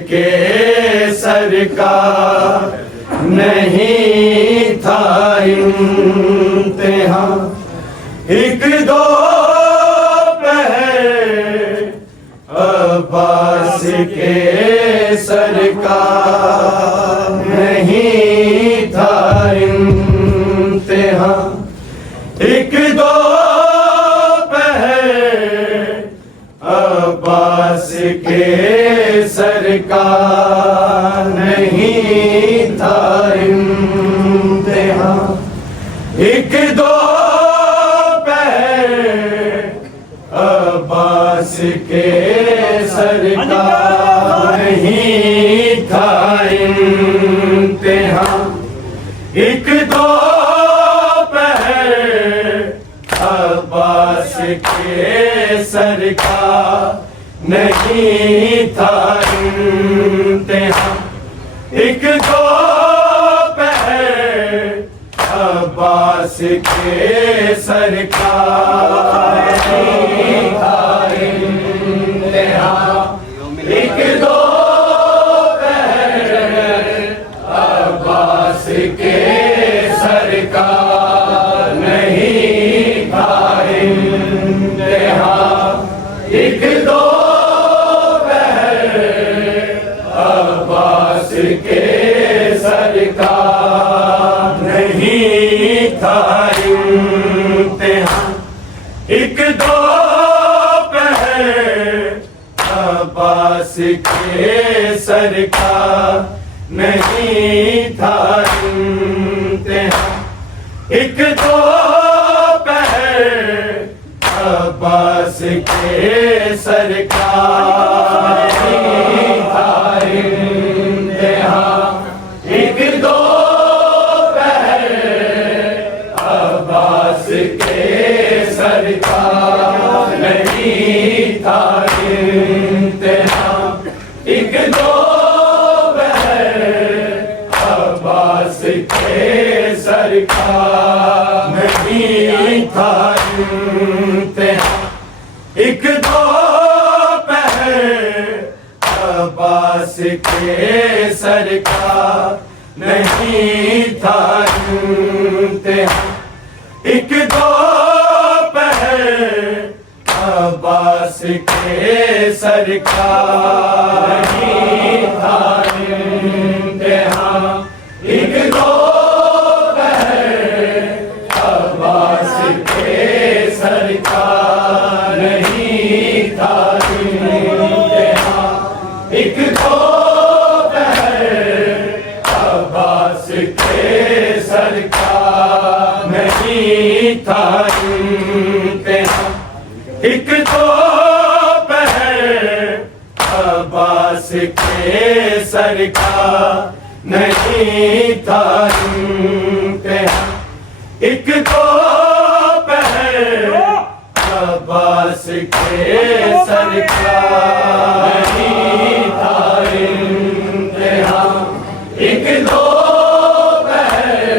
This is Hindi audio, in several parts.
के सरकार नहीं था इम्तिहान। एक दो पहर अब्बास के सरकार नहीं था इम्तिहान। एक दो पहर अब्बास के सरकार नहीं था इम्तिहान। एक दो पहर अब्बास के सरकार नहीं था इम्तिहान। एक दो पहर अब्बास के सरकार नहीं था इम्तिहान। एक दो पहर अब्बास के सरकार नहीं था इम्तिहान। एक दो पहर अब्बास के सरकार नहीं था इम्तिहान। एक दो पहर अब्बास के सरकार नहीं था इम्तिहान। एक दो पहर अब्बास के सरकार नहीं था इम्तिहान। एक दो पहर अब्बास के सरकार नहीं था इम्तिहान। एक दो पहर अब्बास के सरकार नहीं था इम्तिहान। एक दो पहर अब्बास के सरकार नहीं था इम्तिहान। एक दो पहर अब्बास के सरकार नहीं था इम्तिहान। एक दो पहर अब्बास के सरकार नहीं था इम्तिहान। एक दो पहर अब्बास के सरकार नहीं था इम्तिहान। एक दो पहर अब्बास के सरकार नहीं था इम्तिहान। एक दो पहर अब्बास के सरकार नहीं था इम्तिहान। एक दो पहर अब्बास के सरकार नहीं था इम्तिहान। एक दो पहर अब्बास के सरकार नहीं था इम्तिहान। एक दो पहर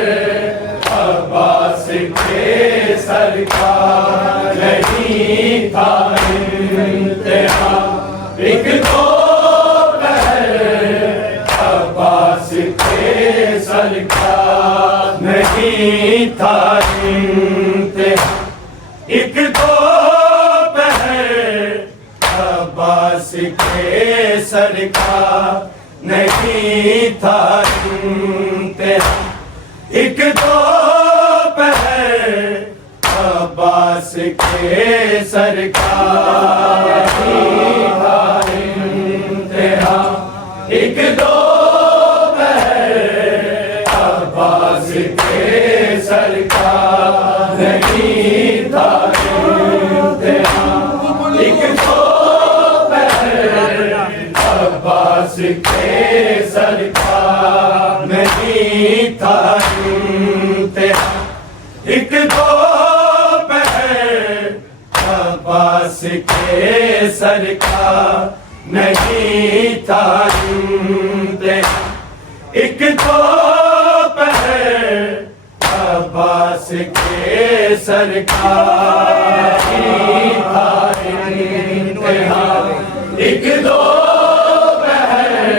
अब्बास के सरकार नहीं था इम्तिहान। एक दो पहर अब्बास के सरकार नहीं था इम्तिहान। एक दो पहर अब्बास के सरकार नहीं था इम्तिहान। एक दो पहर अब्बास के सरकार नहीं था इम्तिहान। एक दो पहर अब्बास के सरकार नहीं था इम्तिहान। एक दो पहर अब्बास के सरकार नहीं था इम्तिहान। एक दो पहर अब्बास के सरकार नहीं था इम्तिहान। एक दो पहर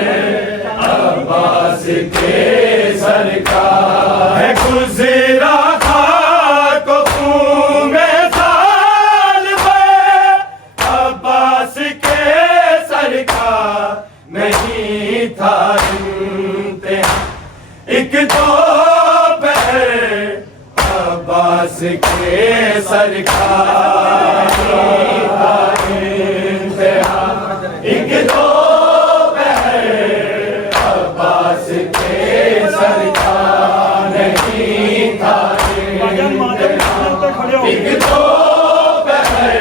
के सरकार है गुजरा खाक खून में साल में अब्बास के सरकार नहीं था इम्तिहान एक दो पहर अब्बास के सरकार नहीं था इम्तिहान एक दो पहर अब्बास के सरकार नहीं था इम्तिहान एक दो पहर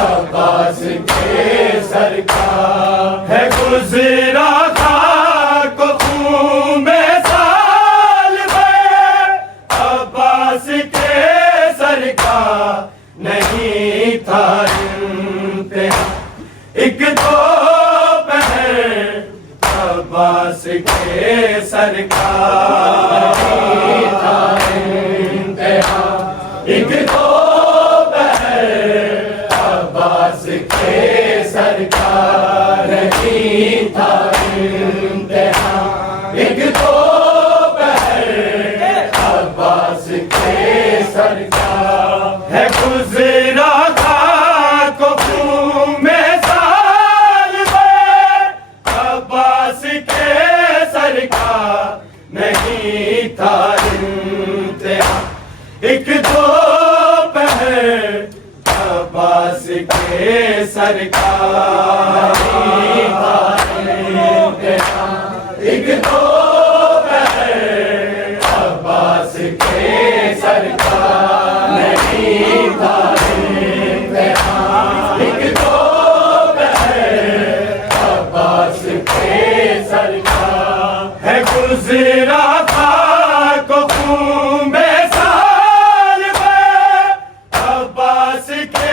अब्बास के सरकार है गुजरा खाक खून में साल में अब्बास के सरकार नहीं था इम्तिहान एक दो पहर अब्बास के सरकार नहीं था इम्तिहान एक दो पहर अब्बास के सरकार नहीं था इम्तिहान एक दो पहर अब्बास के सरकार है गुजरा खाक खून में साल में अब्बास के सरकार नहीं था इम्तिहान एक दो पहर अब्बास के सरकार नहीं था इम्तिहान एक दो पहर अब्बास के सरकार नहीं था इम्तिहान एक दो पहर अब्बास के सरकार है गुजरा खाक खून में साल में अब्बास के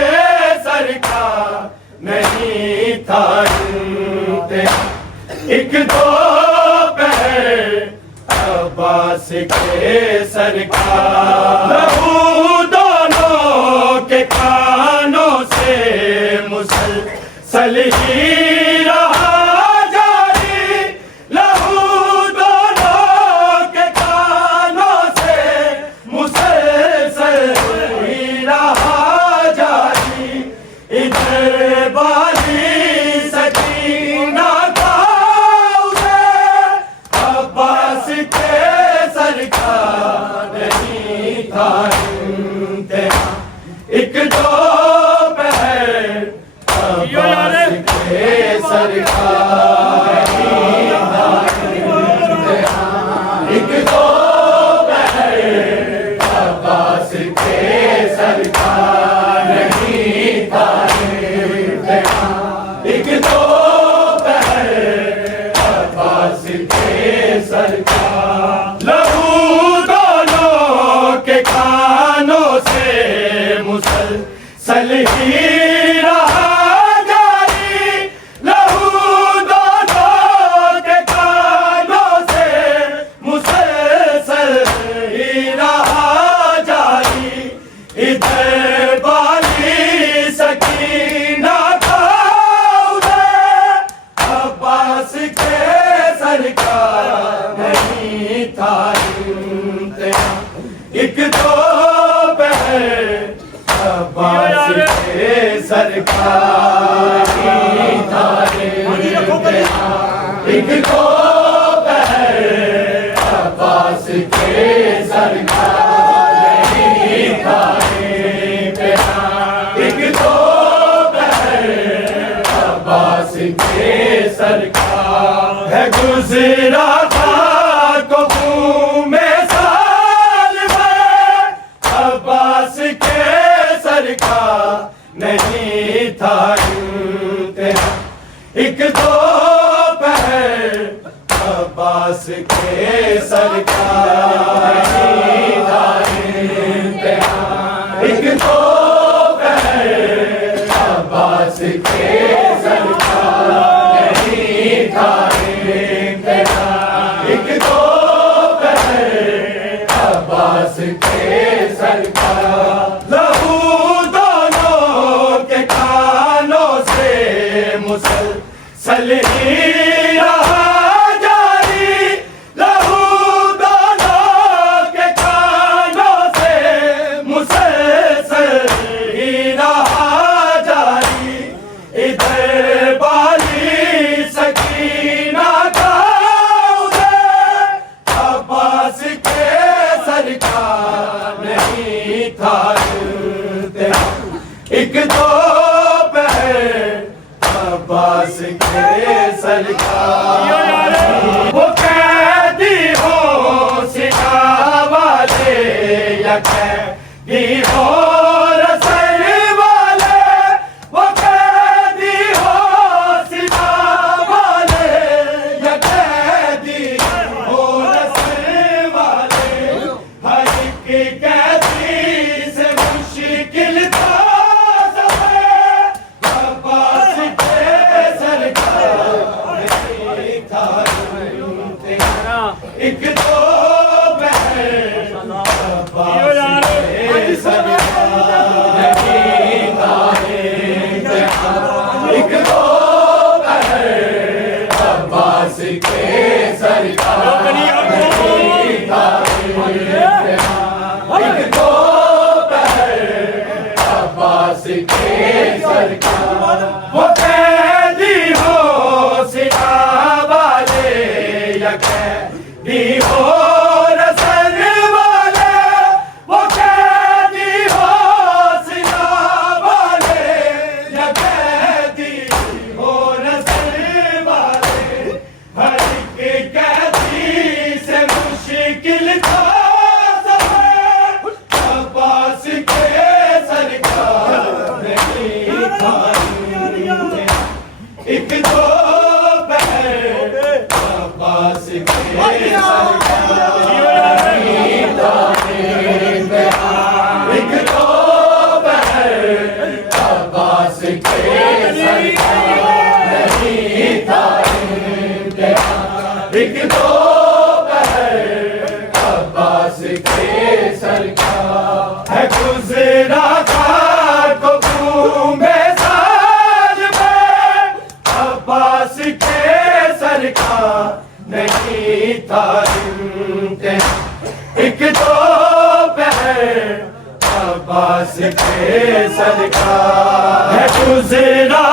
सरकार नहीं था इम्तिहान एक दो पहर अब्बास के सरकार लहू दोनों के कानों से मुसलसल ही रहा जारी लहू दोनों के कानों से मुसलसल ही रहा जारी इधर बाली सकीना का उधर अब्बास के सरकार नहीं था इम्तिहान एक दो पहर अब्बास के सरकार नहीं था इम्तिहान एक दो पहर अब्बास के सरकार नहीं था इम्तिहान एक दो पहर अब्बास के सरकार लहू दोनों के कानों से मुसलसल ही रहा जारी लहू दोनों के कानों से मुसलसल ही रहा जारी इधर बाली सकीना का उधर अब्बास के सरकार नहीं था इम्तिहान एक दो पहर अब्बास के सरकार नहीं था इम्तिहान एक दो पहर अब्बास के सरकार नहीं था इम्तिहान एक दो पहर अब्बास के सरकार है गुजरा खाक खून में साल में अब्बास के सरकार नहीं था इम्तिहान एक दो पहर अब्बास के सरकार नहीं था इम्तिहान एक दो पहर अब्बास के सरकार नहीं था इम्तिहान एक दो पहर अब्बास के सरकार लहू दोनों के कानों से मुसलसल ही रहा जारी वो कैदी हो सिना वाले या कैदी हो रसल वाले, वो कैदी हो सिना वाले या कैदी हो रसल वाले, हर एक कैदी से मुश्किल था एक दो बहन एक दो बहन अब्बास के सरकार, एक दो बहन अब्बास के सरकार, वो कैदी हो सिना वाले या कैदी हो रसल वाले, वो कैदी हो सिना वाले या कैदी हो रसल वाले, हर एक कैदी से मुश्किल था सफर, अब्बास के सरकार नहीं था। एक दो बहन अब्बास के सरकार, एक दो बहन अब्बास के सरकार नहीं था, एक दो बहन अब्बास के सरकार है गुजरा को घूमे साल में, अब्बास के सरकार नहीं था एक दो बहन अब्बास के सरकार है गुजरा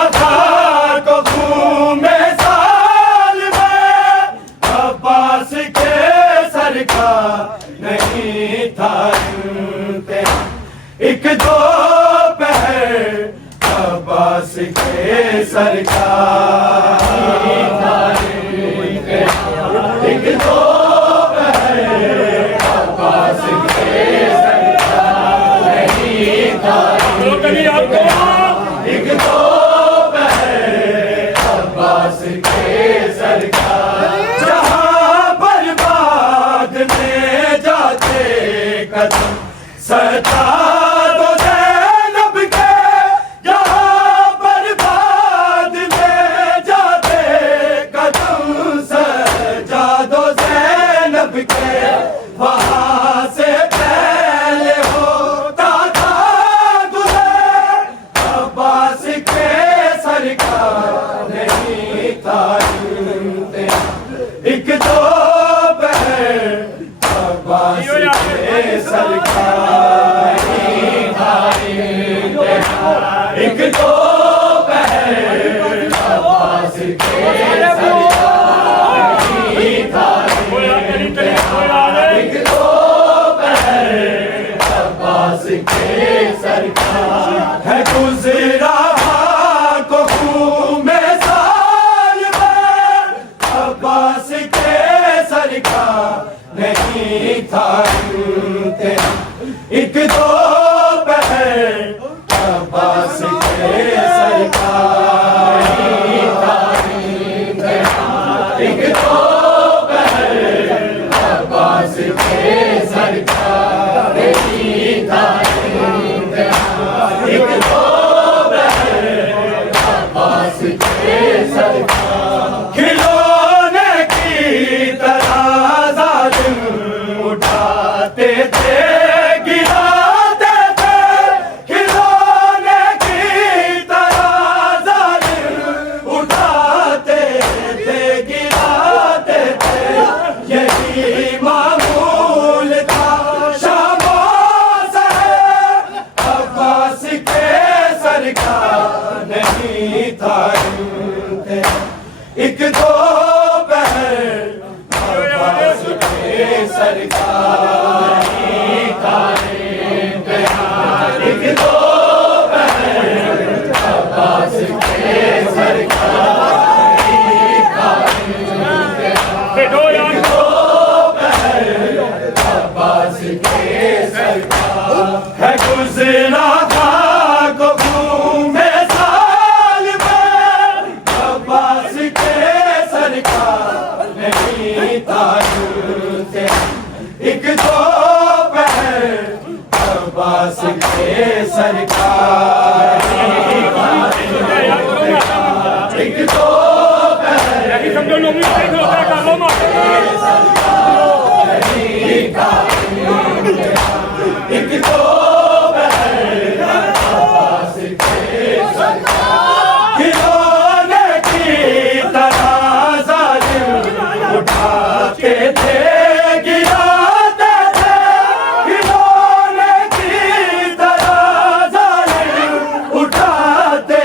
को घूमे साल में, अब्बास के सरकार नहीं था एक दो बहन अब्बास के सरकार, एक दो बहन अब्बास के सरकार नहीं था, एक दो बहन अब्बास के सरकार, जहाँ बर्बाद में जाते कदम सदा दो ज़ैनब के, जहाँ बर्बाद में जाते कदम सजा दो ज़ैनब के, वहाँ से पहले होता था गुज़र, अब्बास के सरकार नहीं था एक दो बहन अब्बास के सरकार नहीं था, एक दो बहन अब्बास के सरकार नहीं था, एक दो बहन अब्बास के सरकार है गुजरा को घूमे साल में, अब्बास के सरकार नहीं था एक दो बहन अब्बास के सरकार नहीं था, एक दो बहन अब्बास के सरकार नहीं था, एक दो बहन अब्बास के सरकार, खिलौने की तरह जालिम उठाते थे गिराते थे, खिलौने की तरह जालिम उठाते थे गिराते थे, यही मामूल था शामों से, अब्बास के सरकार नहीं था एक दो बहन अब्बास के सरकार नहीं था एक दो बहन अब्बास के सरकार नहीं था एक दो यही समझो लोग भी नहीं होता है कालो मार एक दो अब्बास के खिलौने की तरह जालिम उठाते थे गिराते थे खिलौने की तरह जालिम उठाते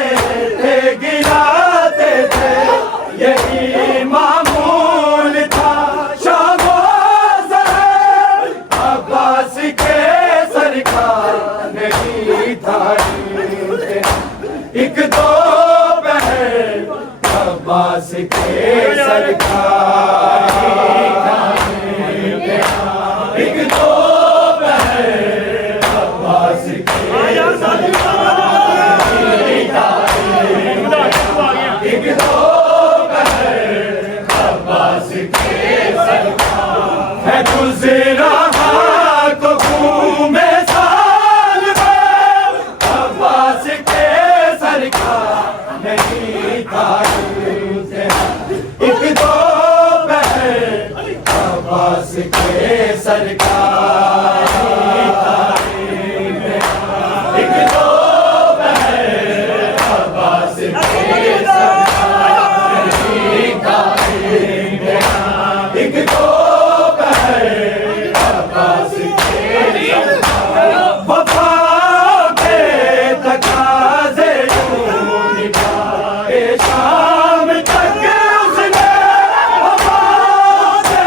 थे गिराते थे यही मामूल था शाबो ज़हर अब्बास के सरकार नहीं था एक दो बहन अब्बास के सरकार एक दो बहन अब्बास के एक दो बहन अब्बास के सरकार है गुज़रा को घूमे साल में अब्बास के सरकार नहीं था एक दो बहन अब्बास के सरकार एक दो बहन अब्बास के सरकार एक दो बहन अब्बास के वफा के तकाज़े यूं निभाए शाम तक उसने वफा के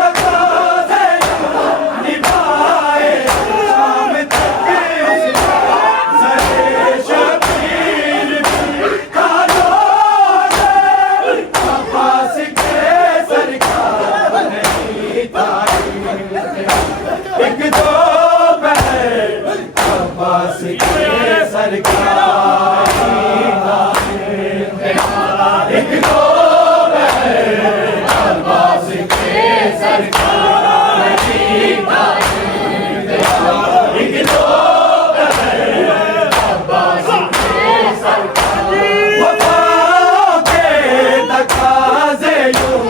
तकाज़े यूं निभाए शाम तक उसने सरे शबीर भी कानों से अब्बास के सरकार नहीं था एक दो बहन अब्बास के सरकार एक दो बहन अब्बास के सरकार एक दो बहन अब्बास के सरकार वफा के तकाज़े यूं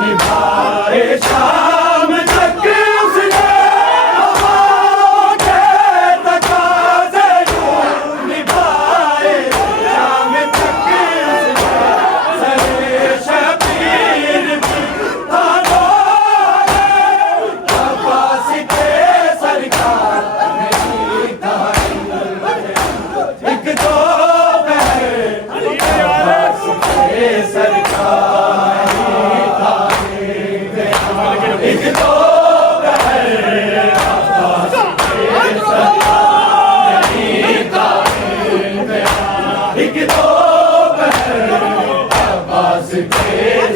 निभाए शाम तक उसने वफा के तकाज़े यूं निभाए शाम तक उसने सरे शबीर भी कानों से अब्बास के सरकार नहीं था एक दो बहन अब्बास के सरकार एक दो बहन अब्बास के सरकार नहीं था एक दो बहन अब्बास के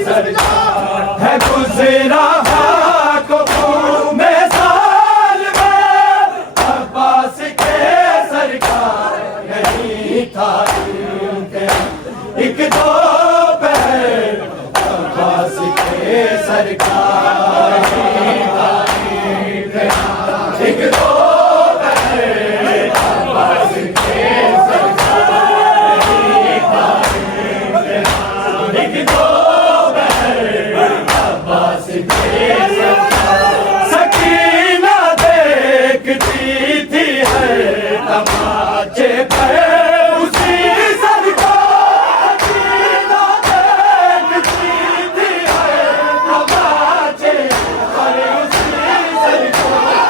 सरकार है गुज़रा को घूमे साल में अब्बास के सरकार नहीं था एक दो बहन अब्बास के सरकार एक दो बहन अब्बास के सरकार एक दो बहन अब्बास के सरकार सकीना देखती थी है तमाचे पर उसी सरकार सकीना देखती थी है तमाचे पर उसी सरकार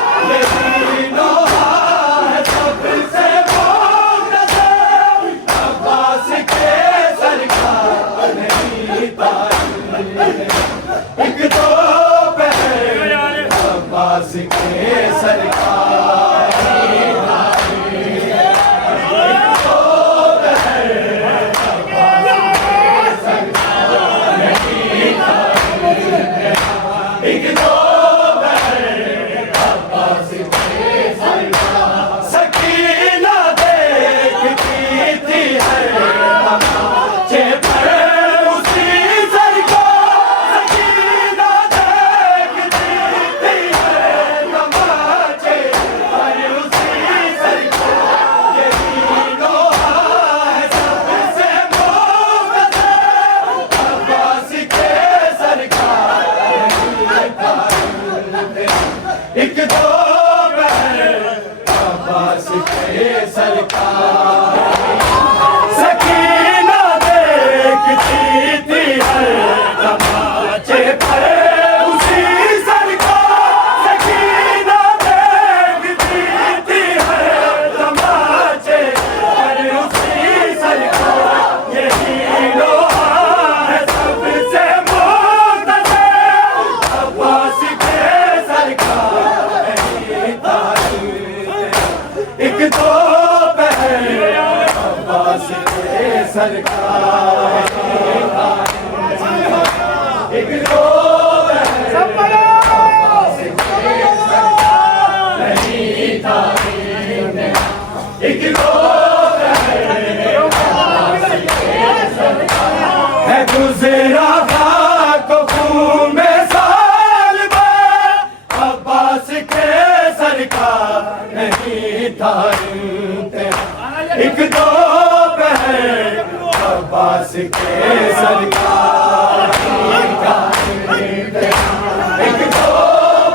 सरकार एक दो नहीं था एक दो है गुजरा को खून में साल में अब्बास के सरकार नहीं था एक दो पहर अब्बास के सरकार एक दो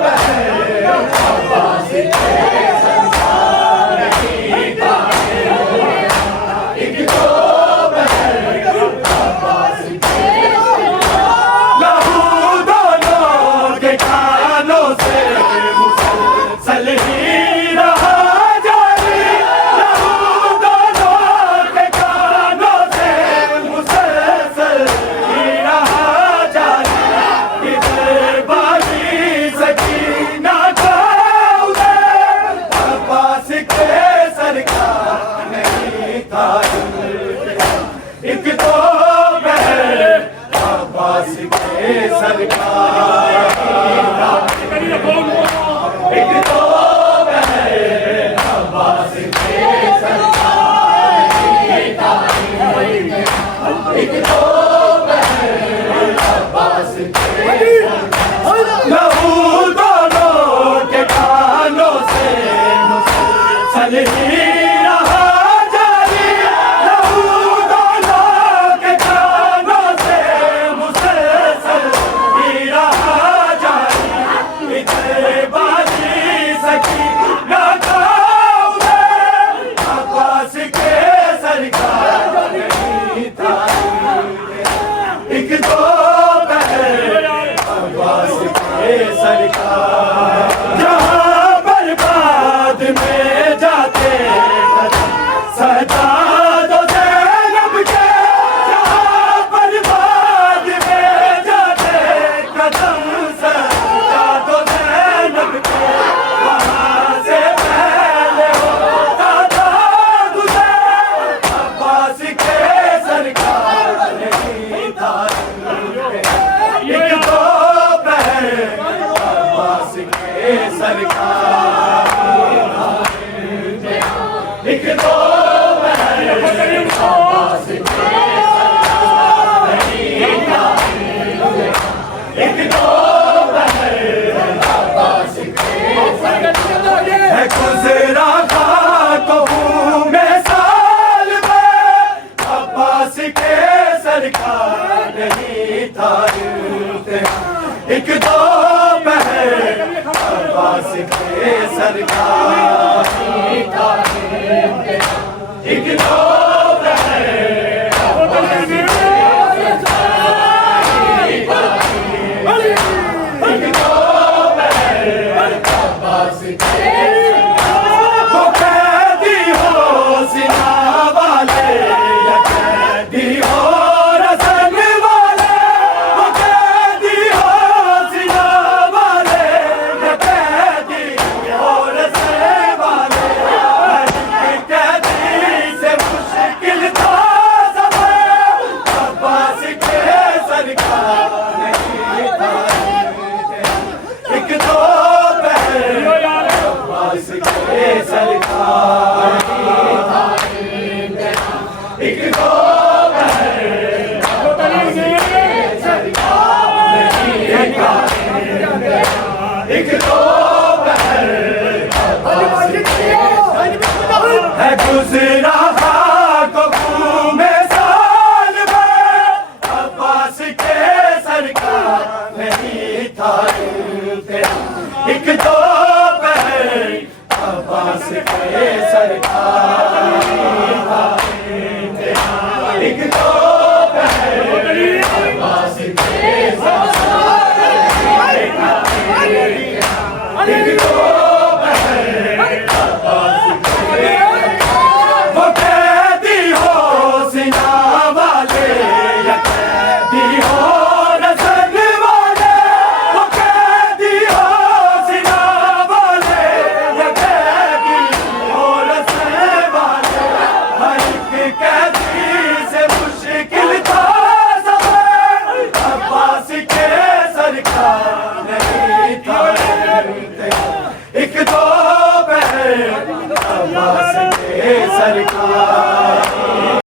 पहर अब्बास के सरकार नहीं था एक दो पहर अब्बास के लहू दोनों के कानों से मुसलसल ही रहा जारी लहू दोनों के कानों से मुसलसल ही रहा जारी इधर बागी सकीना का उधर अब्बास के सरकार नहीं था एक दो पहर अब्बास के सरकार एक दो पहर अब्बास के सरकार एक दो पहर अब्बास के लहू दोनों के कानों से मुसलसल ही रहा जारी लहू दोनों के कानों से मुसलसल ही रहा जारी इधर बाजी सकीना का उधर अब्बास के सरकार नहीं था एक दो पहर अब्बास के सरकार जहाँ बर्बाद में जाते सजादो ज़ैनब के जहाँ बर्बाद में जाते कदम सजादो ज़ैनब के वहाँ से पहले होता था गुज़र अब्बास के सरकार नहीं था एक दो पहर अब्बास के सरकार एक दो पहर अब्बास के सरकार नहीं था एक दो पहर अब्बास के सरकार है गुजरा को में साल में अब्बास के सरकार नहीं था एक दो पहर अब्बास के सरकार एक दो पहर अब्बास के एक दो पहर अब्बास के वो कैदी हो सिना वाले या कैदी हो रसन वाले वो कैदी हो सिना वाले या कैदी हो रसन वाले हर कैदी से मुश्किल था सफर अब्बास के सरकार नहीं था एक दो पहर अब्बास के सरकार एक दो पहर अब्बास के सरकार नहीं था एक दो पहर अब्बास के है गुजरा को खून में साल में अब्बास के सरकार नहीं था